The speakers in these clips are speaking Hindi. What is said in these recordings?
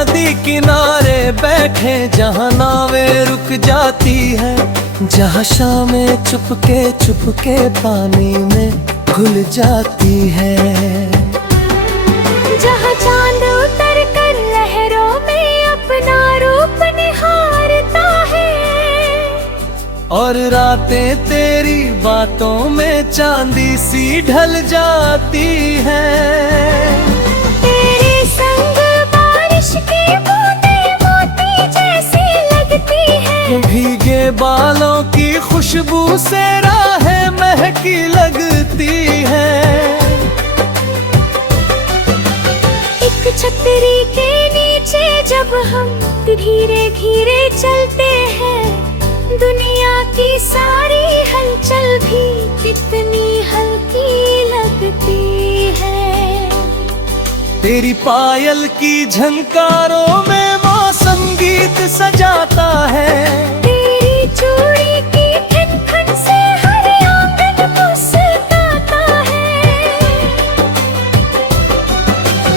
नदी किनारे बैठे जहाँ नावें रुक जाती है, जहाँ शामें चुपके पानी में घुल जाती है, जहाँ चांद उतर कर लहरों में अपना रूप निहारता है, और रातें तेरी बातों में चांदी सी ढल जाती है। तेरे संग बारिश की बूंदें मोती जैसी लगती है, भीगे बालों की खुशबू से राहें महकी लगती है। एक छतरी के नीचे जब हम धीरे धीरे चलते हैं, दुनिया की सारी हलचल भी कितनी हल्की लगती है। तेरी पायल की झनकारों में मौसम गीत सजाता है, तेरी चूड़ी की खन-खन से हर आंगन मुस्कुराता है।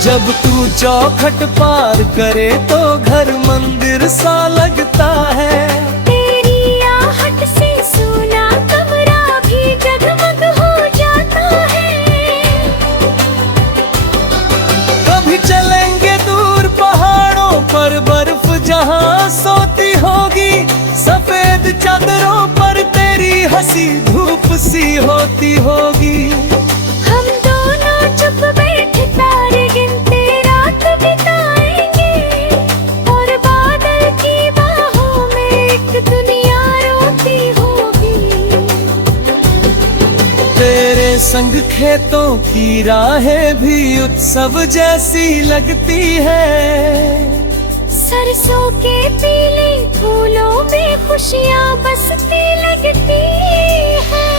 जब तू चौखट पार करे तो घर मंदिर सा लगता है। तेरी आहट से सोना कमरा भी जगमग हो जाता है। कभी चलेंगे दूर पहाड़ों पर, बर्फ जहाँ सोती होगी, सफेद चादरों पर तेरी हंसी धूप सी होती होगी। हम दोनों चुप बैठे तारे गिनते रात बिताएंगे, और बादल की बाहों में एक दुनिया रोती होगी। तेरे संग खेतों की राहें भी उत्सव जैसी लगती है, सरसों के पीले फूलों में खुशियाँ बसती लगती है।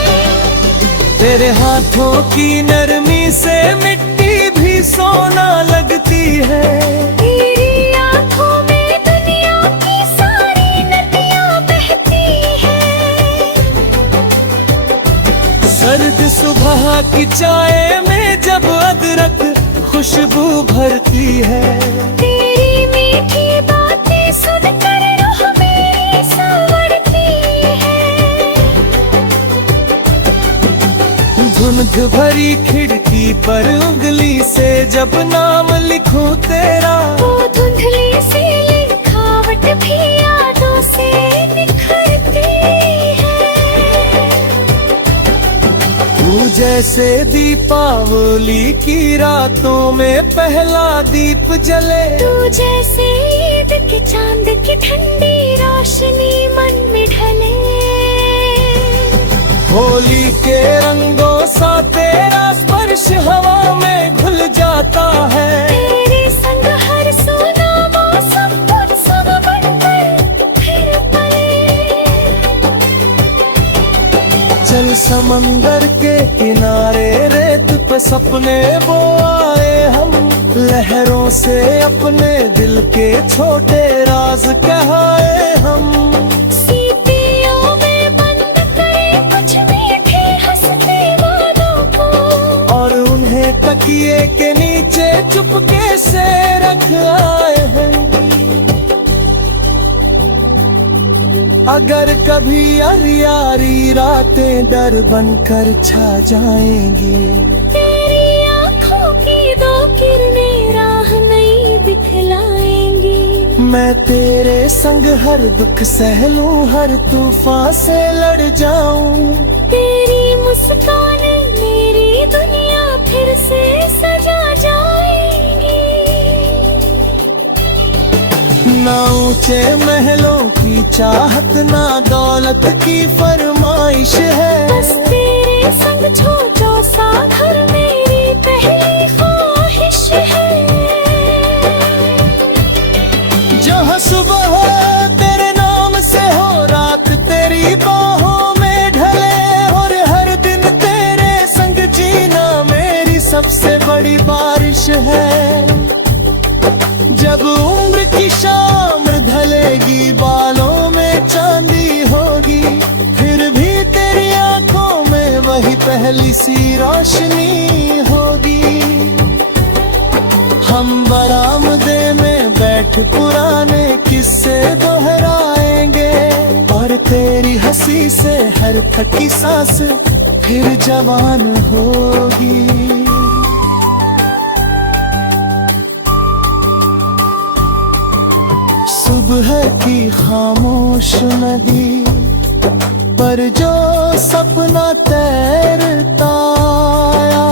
तेरे हाथों की नरमी से मिट्टी भी सोना लगती है। तेरी आँखों में दुनिया की सारी नदियाँ बहती है। सर्द सुबह की चाय में जब अदरक खुशबू भरती है, तेरी मीठी बातें सुनकर रूह मेरी संवरती है। धुंध भरी खिड़की पर उंगली से जब नाम लिखूं तेरा, वो धुंधली सी लिखावट भी यादों से निखरती है। तू जैसे दीपावली की रातों में पहला दीप जले, तू जैसे ईद के चांद की ठंडी रोशनी मन में ढले। होली के रंगों सा तेरा स्पर्श हवा में घुल जाता है। तेरे संग हर सोना मौसम उत्सव बनकर फिर पले। चल समंदर के किनारे रेत पे सपने वो आए हम, लहरों से अपने दिल के छोटे राज कहाए हम। सीपियों में बंद करे कुछ मीठे हंसते वादों को, और उन्हें तकिए के नीचे चुपके से रख आए हैं। अगर कभी अरियारी रातें डर बनकर छा जाएंगी, तेरी आँखों की दो किरणें राह नहीं दिखलाएंगी। मैं तेरे संग हर दुख सह लूं, हर तूफान से लड़ जाऊं। तेरी मुस्कान मेरी दुनिया फिर से सजा जाएगी। ना ऊंचे महलों की चाहत, ना दौलत की फरमाइश है, बस तेरे संग छोटो सा घर मेरी पहली ख्वाहिश है। जहाँ सुबह हो तेरे नाम से हो, रात तेरी बाहों में ढले, और हर दिन तेरे संग जीना मेरी सबसे बड़ी बारिश है। जब उम्र की शाम ढलेगी, बालों में चांदी होगी, फिर भी तेरी आंखों में वही पहली सी रोशनी होगी। हम बरामदे में बैठ बैठ पुराने किस्से दोहराएंगे, और तेरी हंसी से हर थकी सांस फिर जवान होगी। सुबह की खामोश नदी पर जो सपना तैरता आया,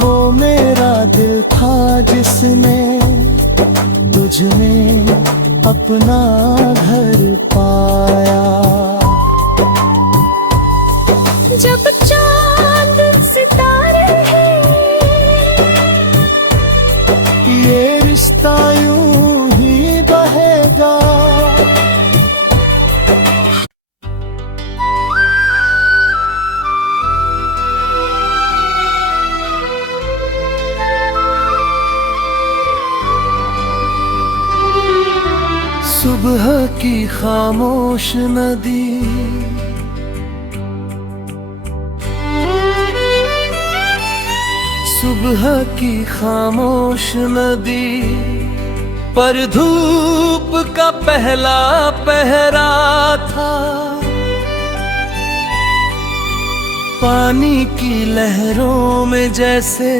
वो मेरा दिल था जिसने तुझ में अपना घर पाया। जब चांद सितारे हैं, ये रिश्ता यूं ही बहेगा। सुबह की खामोश नदी, सुबह की खामोश नदी पर धूप का पहला पहरा था। पानी की लहरों में जैसे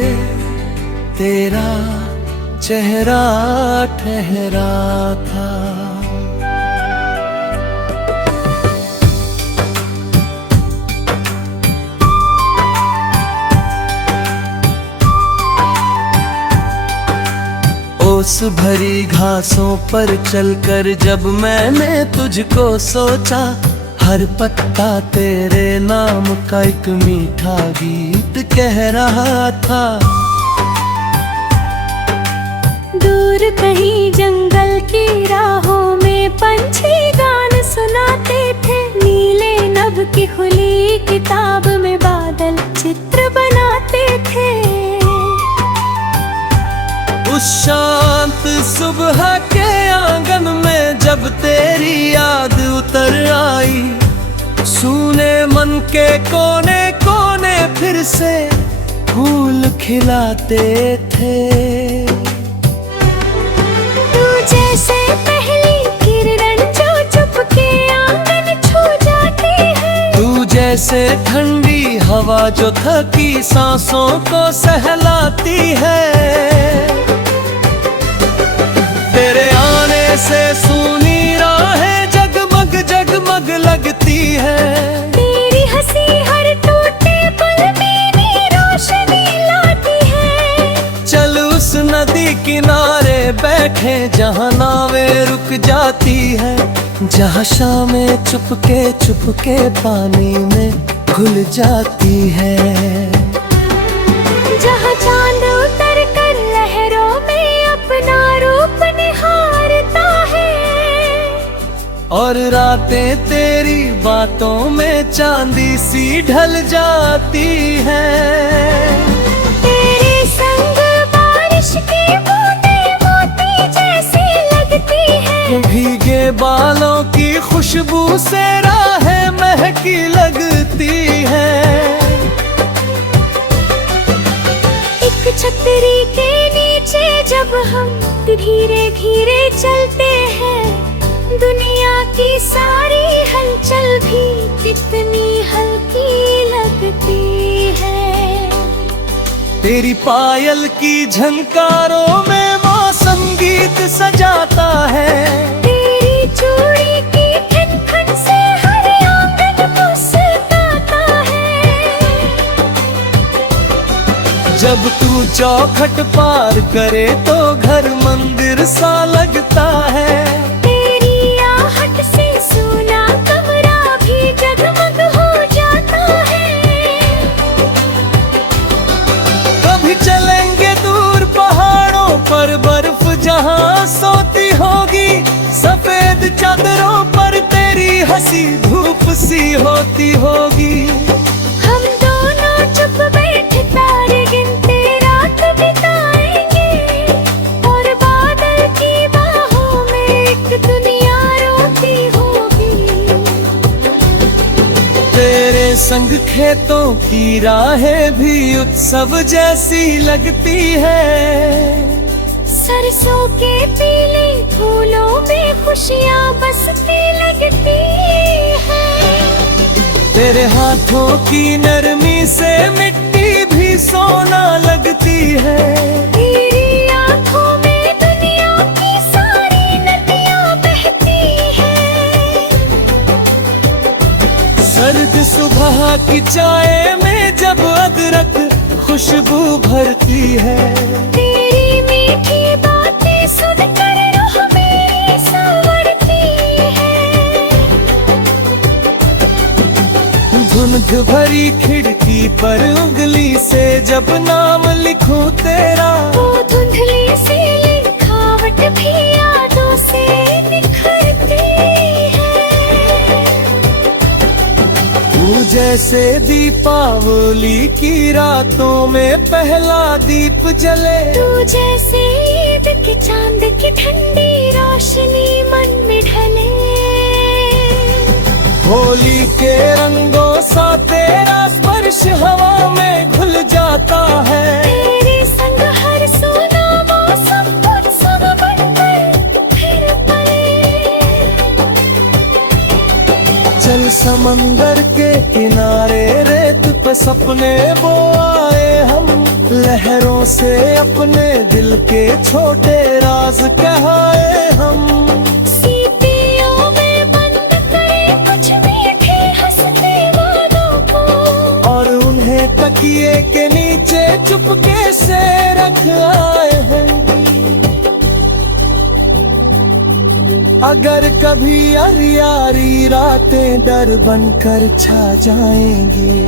तेरा चेहरा ठहरा था। ओस भरी घासों पर चलकर जब मैंने तुझको सोचा, हर पत्ता तेरे नाम का एक मीठा गीत कह रहा था। दूर कहीं जंगल की राहों में पंछी गान सुनाते थे। नीले नभ की खुली किताब में बादल चित्र बनाते थे। उस शांत सुबह के आंगन में जब तेरी याद उतर आई, सूने मन के कोने कोने फिर से फूल खिलाते थे। तू जैसे पहली किरण जो चुपके आंगन छू जाती है, तू जैसे ठंडी हवा जो थकी सांसों को सहलाती है। तेरे आने से सूनी राहें जगमग जगमग लगती है। तेरी हंसी हर टूटे पल में नई रोशनी लाती है। चल उस नदी किनारे बैठे जहाँ नावें रुक जाती है, जहाँ शामें चुपके चुपके पानी में घुल जाती है। जहाँ चांद उतर कर लहरों में अपना रूप निहारता है, और रातें तेरी बातों में चांदी सी ढल जाती है। तेरे संग बारिश की बूंदें मोती जैसी लगती है। भीगे बालों की खुशबू से राहें महकी लगती है। एक छतरी के नीचे जब हम धीरे धीरे चलते हैं, दुनिया की सारी हलचल भी कितनी हल्की लगती है। तेरी पायल की झनकारों में मौसम गीत सजाता है। तेरी चूड़ी की खन खन से हर आंगन मुस्कुराता है। जब तू चौखट पार करे तो घर मंदिर सा लगता है। तेरी आहट से सोना कमरा भी जगमग हो जाता है। कभी चलेंगे दूर पहाड़ों पर बर्फ जहाँ सोती होगी, सफेद चादरों पर तेरी हंसी धूप सी होती होगी। हम दोनों चुप बैठे तारे गिनते रात बिताएंगे, और बादल की बाहों में एक दुनिया रोती होगी। तेरे संग खेतों की राहें भी उत्सव जैसी लगती है। सरसों के पीले फूलों में खुशियाँ बसती लगती है। तेरे हाथों की नरमी से मिट्टी भी सोना लगती है। तेरी आँखों में दुनिया की सारी नदियाँ बहती है। सर्द सुबह की चाय में जब अदरक खुशबू भरती है। तेरी मीठी बातें सुनकर रूह मेरी संवरती है। धुंध भरी खिड़की पर उंगली से जब नाम लिखूं तेरा, वो धुंधली सी लिखावट भी यादों से निखरती है। तू जैसे दीपावली की रातों में पहला दीप जले, तू जैसे ईद के चांद की ठंडी रोशनी मन में ढले। होली के रंगों सा तेरा स्पर्श हवा में घुल जाता है। तेरे संग हर सोना मौसम उत्सव बनकर फिर पले। चल समंदर के किनारे रेत पे सपने वो आए हम, लहरों से अपने दिल के छोटे राज कहाए हम। सीपियों में बंद करे कुछ मीठे हंसते वादों को, और उन्हें तकिए के नीचे चुपके से रख आए हैं। अगर कभी यारी रातें डर बनकर छा जाएंगी,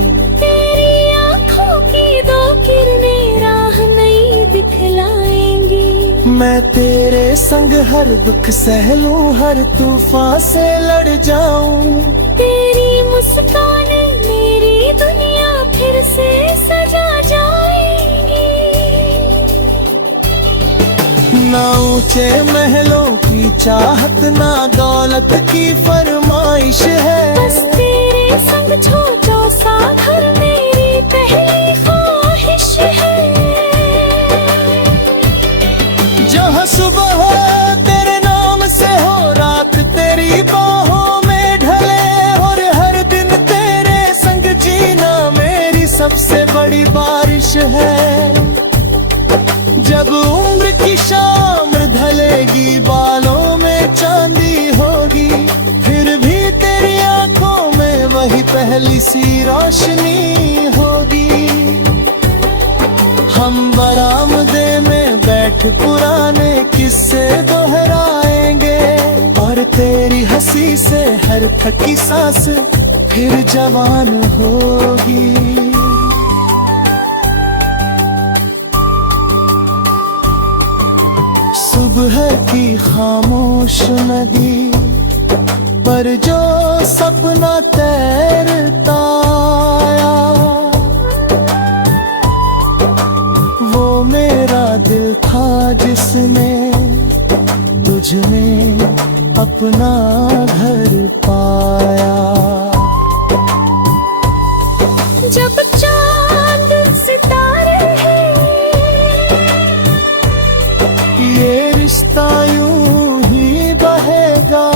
तेरी आँखों की दो किरणें राह नहीं दिखलाएंगी। मैं तेरे संग हर दुख सह लूं, हर तूफान से लड़ जाऊं। तेरी मुस्कान मेरी दुनिया फिर से सजा जाएंगी। ना ऊंचे महलों की चाहत, ना दौलत की फरमाइश है। बस तेरे संग छोटो सा घर मेरी पहली ख्वाहिश है। जहाँ सुबह हो तेरे नाम से हो, रात तेरी बाहों में ढले, और हर दिन तेरे संग जीना मेरी सबसे बड़ी बारिश है। जब उम्र की शाम ढलेगी, बालों में चांदी होगी, फिर भी तेरी आंखों में वही पहली सी रोशनी होगी। हम बरामदे में बैठ पुराने किस्से दोहराएंगे, और तेरी हंसी से हर थकी सांस फिर जवान होगी। सुबह की खामोश नदी पर जो सपना तैरता आया, वो मेरा दिल था जिसने तुझ में अपना घर पाया। जब चांद सितारे हैं, ये रिश्ता यूं ही बहेगा।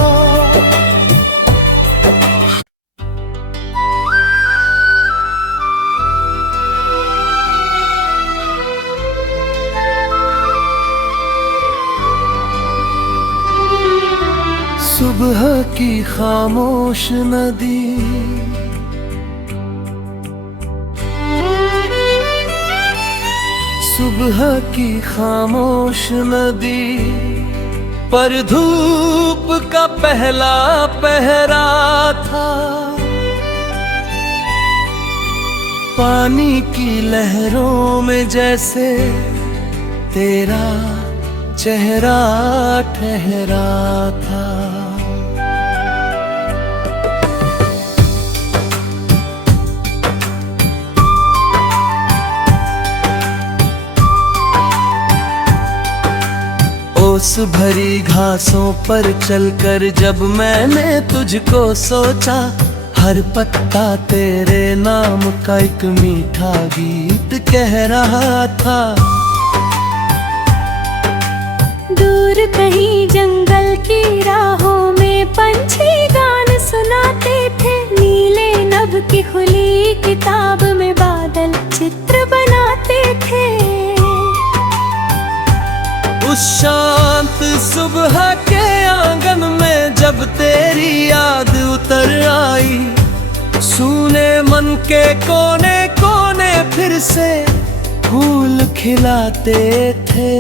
सुबह की खामोश नदी, सुबह की खामोश नदी पर धूप का पहला पहरा था। पानी की लहरों में जैसे तेरा चेहरा ठहरा था। ओस भरी घासों पर चलकर जब मैंने तुझको सोचा, हर पत्ता तेरे नाम का एक मीठा गीत कह रहा था। की खुली किताब में बादल चित्र बनाते थे। उस शांत सुबह के आंगन में जब तेरी याद उतर आई, सूने मन के कोने कोने फिर से फूल खिलाते थे।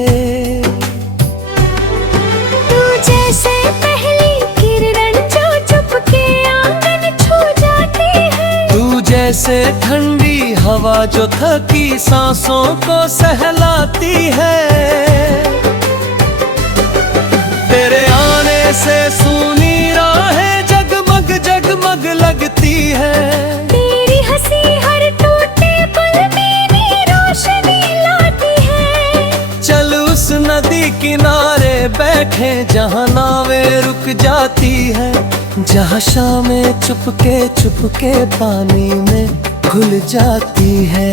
तू जैसे पहली किरण जो चुपके आंगन छू जाती है, तू जैसे ठंडी हवा जो थकी सांसों को सहलाती है। तेरे आने से सूनी राहें जगमग जगमग लगती है। तेरी हंसी हर टूटे पल में रोशनी लाती है। चल उस नदी किनारे बैठे जहाँ नावें रुक जाती है, जहाँ शामें चुपके चुपके पानी में घुल जाती है।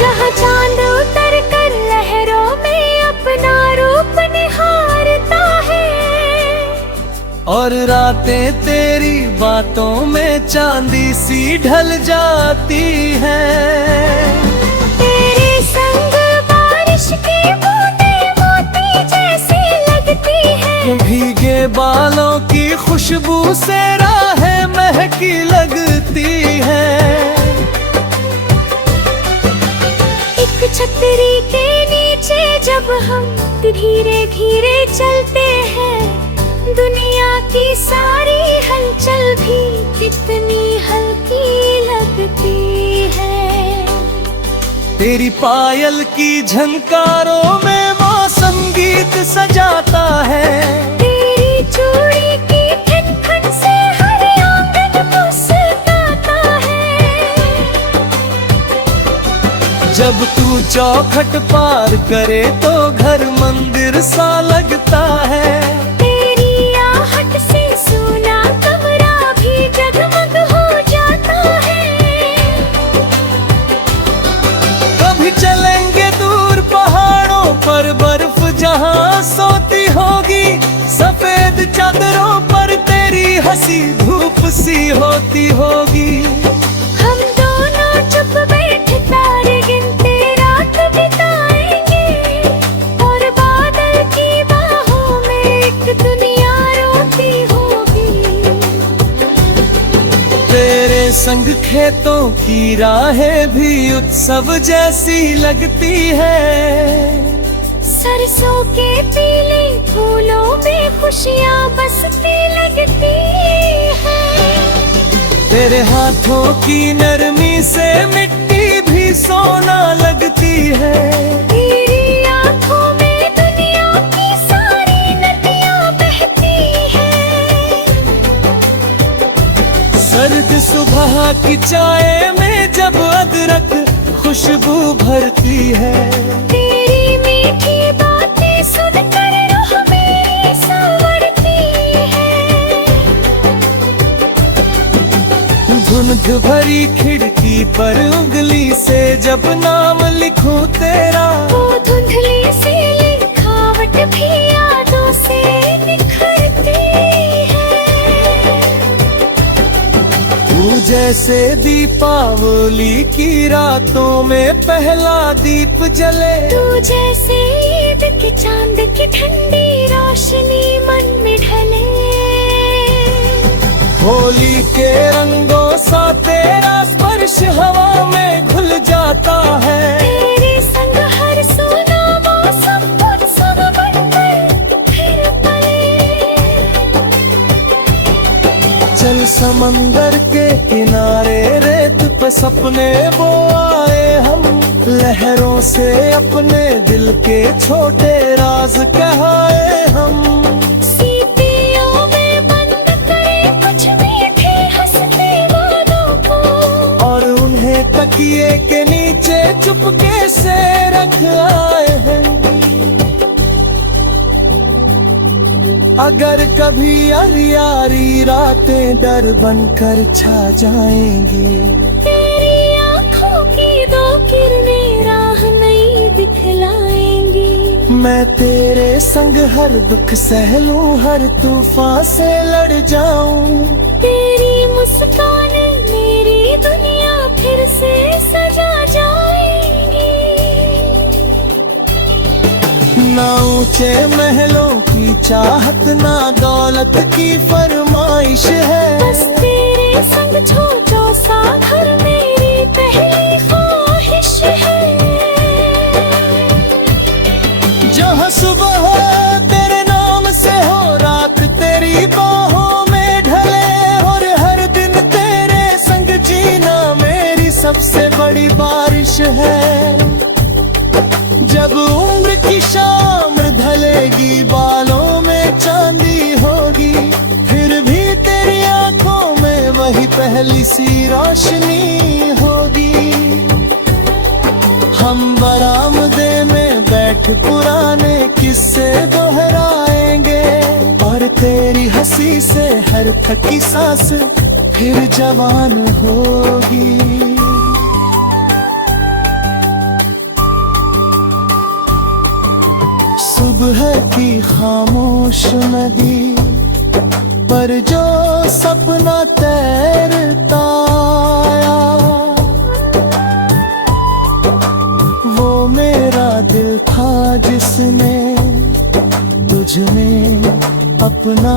जहाँ चांद उतर कर लहरों में अपना रूप निहारता है, और रातें तेरी बातों में चांदी सी ढल जाती है। तेरे संग बारिश की बूंदें मोती जैसी लगती है। भीगे बालों की खुशबू से राहें महकी लगती है। एक छतरी के नीचे जब हम धीरे धीरे चलते हैं, दुनिया की सारी हलचल भी कितनी हल्की लगती है। तेरी पायल की झनकारों में मौसम गीत सजाता है। तेरी चूड़ी की खन खन से हर आंगन मुस्कुराता है। जब तू चौखट पार करे तो घर मंदिर सा लगता है। तेरी आहट से सोना कमरा भी जगमग हो जाता है। कभी चलेंगे दूर पहाड़ों पर बर्फ जहाँ सोती होगी, सफेद चादरों पर तेरी हंसी धूप सी होती होगी। हम दोनों चुप बैठे तारे गिनते रात बिताएंगे, और बादल की बाहों में एक दुनिया रोती होगी। तेरे संग खेतों की राहें भी उत्सव जैसी लगती है। सरसों के पीले फूलों में खुशियाँ बसती लगती है। तेरे हाथों की नरमी से मिट्टी भी सोना लगती है। तेरी आँखों में दुनिया की सारी नदियाँ बहती है। सर्द सुबह की चाय में जब अदरक खुशबू भरती है। तेरी मीठी बातें सुनकर रूह मेरी संवरती है। धुंध भरी खिड़की पर उंगली से जब नाम लिखूं तेरा, वो धुंधली सी लिखावट भी यादों से निखरती है। तू जैसे दीपावली की रातों में पहला दीप जले, तू जैसे ईद के चांद की ठंडी रोशनी मन में ढले। होली के रंगों सा तेरा स्पर्श हवा में घुल जाता है। तेरे संग हर सोना मौसम उत्सव बनकर फिर पले। चल समंदर के किनारे रेत पे सपने वो आए हम, लहरों से अपने दिल के छोटे राज कहाए हम। सीपियों में बंद करे कुछ मीठे हंसते वादों को, और उन्हें तकिए के नीचे चुपके से रख आए हैं। अगर कभी यारी रातें डर बनकर छा जाएंगी, तेरी आँखों की दो किरणें राह नहीं दिखलाएंगी। मैं तेरे संग हर दुख सह लूं, हर तूफान से लड़ जाऊं। तेरी मुस्कान से सजा जाएंगी। ना ऊंचे महलों की चाहत, ना दौलत की फरमाइश है। बस तेरे संग छोटो सा घर मेरी पहली ख्वाहिश है। जहाँ सुबह हो तेरे नाम से हो, रात तेरी बाहों में ढले, और हर दिन तेरे संग जीना मेरी सबसे बड़ी बारिश है। जब उम्र की शाम ढलेगी, बालों में चांदी होगी, फिर भी तेरी आंखों में वही पहली सी रोशनी होगी। हम बरामदे में बैठ पुराने किस्से दोहराएंगे, और तेरी हंसी से हर थकी सांस फिर जवान होगी। सुबह की खामोश नदी पर जो सपना तैरता आया, वो मेरा दिल था जिसने तुझ में अपना